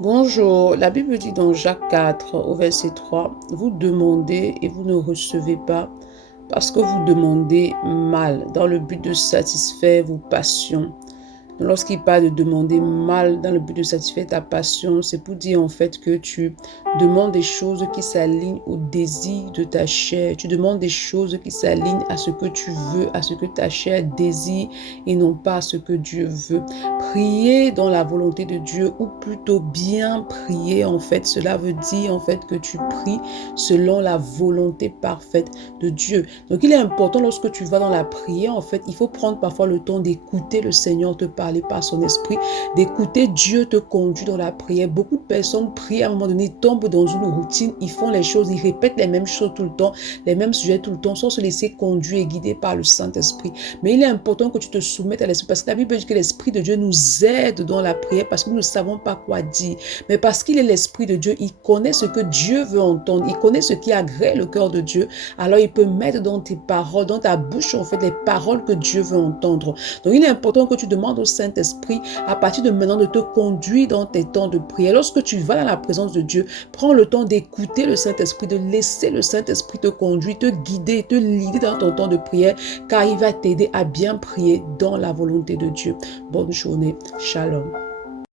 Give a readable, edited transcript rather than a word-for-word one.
Bonjour, la Bible dit dans Jacques 4 au verset 3, vous demandez et vous ne recevez pas parce que vous demandez mal dans le but de satisfaire vos passions. Lorsqu'il parle de demander mal dans le but de satisfaire ta passion, c'est pour dire en fait que tu demandes des choses qui s'alignent au désir de ta chair. Tu demandes des choses qui s'alignent à ce que tu veux, à ce que ta chair désire et non pas à ce que Dieu veut. Prier dans la volonté de Dieu ou plutôt bien prier en fait, cela veut dire en fait que tu pries selon la volonté parfaite de Dieu. Donc il est important lorsque tu vas dans la prière en fait, il faut prendre parfois le temps d'écouter le Seigneur te parler par son esprit, d'écouter Dieu te conduire dans la prière. Beaucoup de personnes prient à un moment donné, tombent dans une routine, ils font les choses, ils répètent les mêmes choses tout le temps, les mêmes sujets tout le temps, sans se laisser conduire et guider par le Saint-Esprit. Mais il est important que tu te soumettes à l'Esprit, parce que la Bible dit que l'Esprit de Dieu nous aide dans la prière, parce que nous ne savons pas quoi dire. Mais parce qu'il est l'Esprit de Dieu, il connaît ce que Dieu veut entendre, il connaît ce qui agrée le cœur de Dieu. Alors il peut mettre dans tes paroles, dans ta bouche en fait, les paroles que Dieu veut entendre. Donc il est important que tu demandes au Saint-Esprit à partir de maintenant de te conduire dans tes temps de prière. Lorsque tu vas dans la présence de Dieu, prends le temps d'écouter le Saint-Esprit, de laisser le Saint-Esprit te conduire, te guider, te guider dans ton temps de prière, car il va t'aider à bien prier dans la volonté de Dieu. Bonne journée. Shalom.